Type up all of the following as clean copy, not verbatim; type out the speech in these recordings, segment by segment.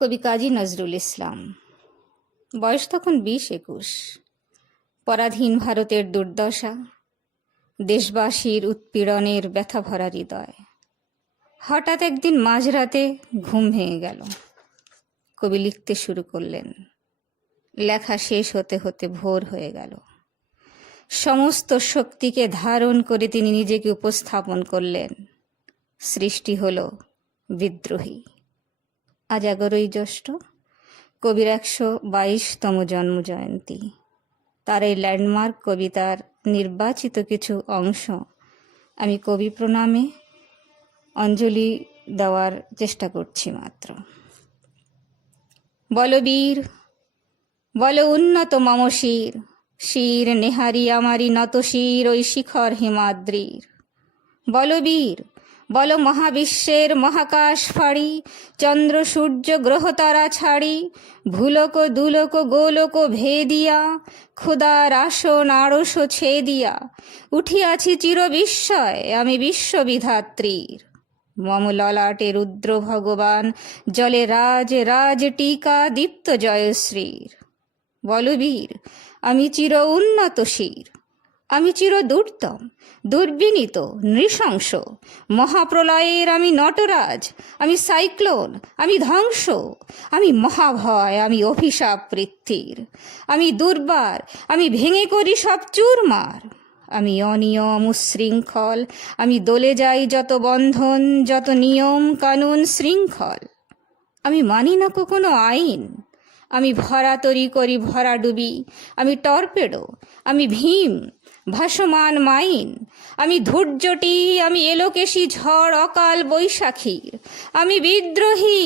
কবি কাজী নজরুল ইসলাম। বয়স তখন 20-21। পরাধীন ভারতের দুর্দশা, দেশবাসীর উৎপীড়নের ব্যথা ভরা হৃদয়। হঠাৎ একদিন মাঝরাতে ঘুম ভেঙে গেল। কবি লিখতে শুরু করলেন। লেখা শেষ হতে হতে ভোর হয়ে গেল। সমস্ত শক্তিকে ধারণ করে তিনি নিজেকে উপস্থাপন করলেন। সৃষ্টি হলো বিদ্রোহী। আজ 11ই জ্যৈষ্ঠ, কবির 122তম জন্মজয়ন্তী। তার এই ল্যান্ডমার্ক কবিতার নির্বাচিত কিছু অংশ আমি কবি প্রণামে অঞ্জলি দেওয়ার চেষ্টা করছি মাত্র। বল বীর, বল উন্নত মম শির, শির নেহারি আমারি নত শির ওই শিখর হিমাদ্রির। বল বীর, বল মহাবিশ্বের মহাকাশ ফাড়ি, চন্দ্র সূর্য গ্রহ তারা ছাড়ি, ভুলোক দুলোক গোলোক ভেদিয়া, ক্ষুদার আসন আড়স ছেদিয়া, উঠিয়াছি চির বিস্ময় আমি বিশ্ববিধাত্রীর। মম ললাটে রুদ্র ভগবান, জলে রাজ রাজ টিকা দীপ্ত জয়শ্রীর। বলবীর, আমি চির উন্নত শির, আমি চির দুর্দম দুর্বিনীত নৃশংস, মহাপ্রলয়ের আমি নটরাজ, আমি সাইক্লোন, আমি ধ্বংস, আমি মহাভয়, আমি অভিশাপ পৃথ্বীর, আমি দুর্বার, আমি ভেঙে করি সব চুরমার, আমি অনিয়ম উশৃঙ্খল, আমি দলে যাই যত বন্ধন, যত নিয়ম কানুন শৃঙ্খল। আমি মানি না কোনো আইন, আমি ভরা তরি করি ভরা ডুবি, আমি টর্পেডো, আমি ভীম ভাসমান মাইন, আমি ধৈর্যটি, আমি এলোকেশী ঝড় অকাল বৈশাখীর, আমি বিদ্রোহী,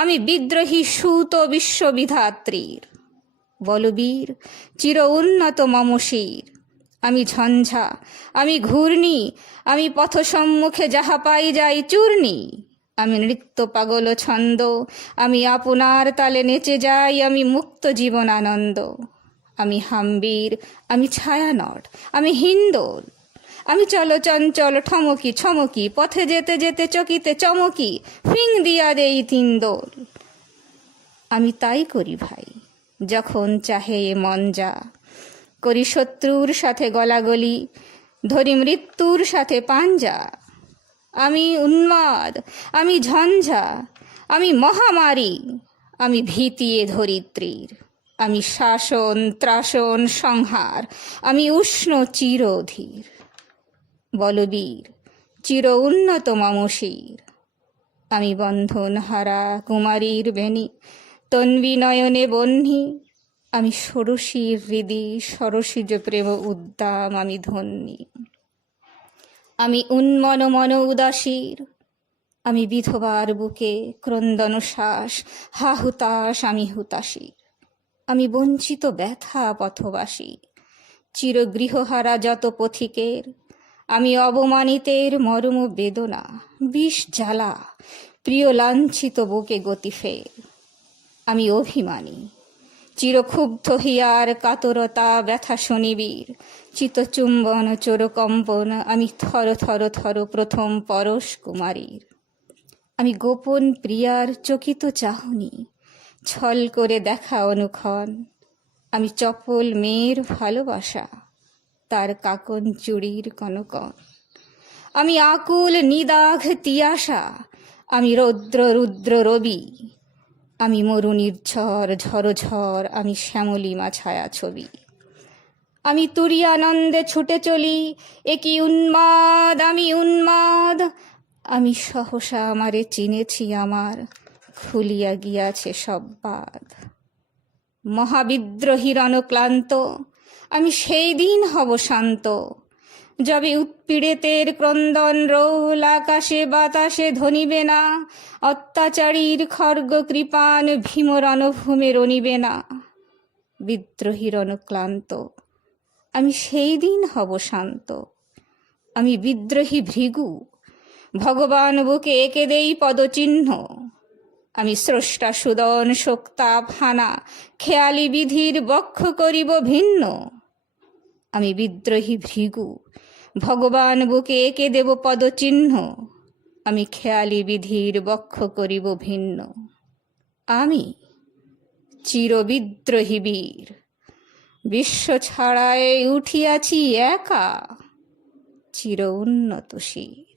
আমি বিদ্রোহী সুত বিশ্ববিধাত্রীর। বলবীর, চির উন্নত মম শির, আমি ঝঞ্ঝা, আমি ঘূর্ণি, আমি পথ সম্মুখে যাহা পাই যাই চূর্ণি, আমি নৃত্য পাগল ছন্দ, আমি আপনার তালে নেচে যাই, আমি মুক্ত জীবন আনন্দ। আমি হাম্বির, আমি ছায়ানট, আমি হিন্দোল, আমি চলচঞ্চল ঠমকি ছমকি, পথে যেতে যেতে চকিতে চমকি, ফিং দিয়া দেই তিনদোল। আমি তাই করি ভাই যখন চাহে এ মন যা, করি শত্রুর সাথে গলাগলি, ধরি মৃত্যুর সাথে পাঞ্জা। আমি উন্মাদ, আমি ঝঞ্ঝা, আমি মহামারী, আমি ভীতি এ ধরিত্রীর, আমি শাসন ত্রাসন সংহার, আমি উষ্ণ চিরধীর। বলবীর, চির উন্নত মম শির, আমি বন্ধন হারা কুমারীর বেণী, তন্বী নয়নে বহ্নি, আমি ষোড়শীর হৃদি সরসিজ প্রেম উদ্দাম, আমি ধন্যী। আমি উন্মন মন উদাসীর, আমি বিধবার বুকে ক্রন্দন শ্বাস, হা হুতাশ আমি হুতাশীর, আমি বঞ্চিত ব্যথা পথবাসী, চির গৃহহারা যত পথিকের, আমি অবমানিতের মর্ম বেদনা, বিষ জ্বালা প্রিয় লাঞ্ছিত বুকে গতি ফের। আমি অভিমানী, চিরক্ষুব্ধ হিয়ার কাতরতা ব্যথা শনিবীর, চিতচুম্বন চোরকম্পন, আমি থর থর থর প্রথম পরশ কুমারীর। আমি গোপন প্রিয়ার চকিত চাহনি, ছল করে দেখা অনুক্ষণ, আমি চপল মেয়ের ভালোবাসা, তার কাকন চুড়ির কনকন। আমি আকুল নিদাঘ তিয়াসা, আমি রৌদ্র রুদ্র রবি, আমি মরুনির ঝড় ঝড় ঝড়, আমি শ্যামলিমা ছায়া ছবি। আমি তুরিয়ানন্দে ছুটে চলি, একি উন্মাদ আমি উন্মাদ, আমি সহসা আমারে চিনেছি আমার, খুলিয়া গিয়াছে সব বাঁধ। মহাবিদ্রোহীর অনুক্লান্ত, আমি সেই দিন হব শান্ত, যবে উৎপীড়িতের ক্রন্দন রোল আকাশে বাতাসে ধ্বনিবে না, অত্যাচারীর খর্গ কৃপান ভীম রণভূমে রণিবে না। বিদ্রোহীর অনুক্লান্ত, আমি সেই দিন হব শান্ত, আমি বিদ্রোহী ভৃগু, ভগবান বুকে এঁকে দেই পদচিহ্ন, আমি স্রষ্টা সুদন শোক্তাপ হানা, খেয়ালি বিধির বক্ষ করিব ভিন্ন। আমি বিদ্রোহী ভৃগু, ভগবান বুকে এঁকে দেব পদচিহ্ন, আমি খেয়ালি বিধির বক্ষ করিব ভিন্ন। আমি চিরবিদ্রোহী বীর, বিশ্ব ছাড়ায় উঠিয়াছি একা, চির উন্নত শির।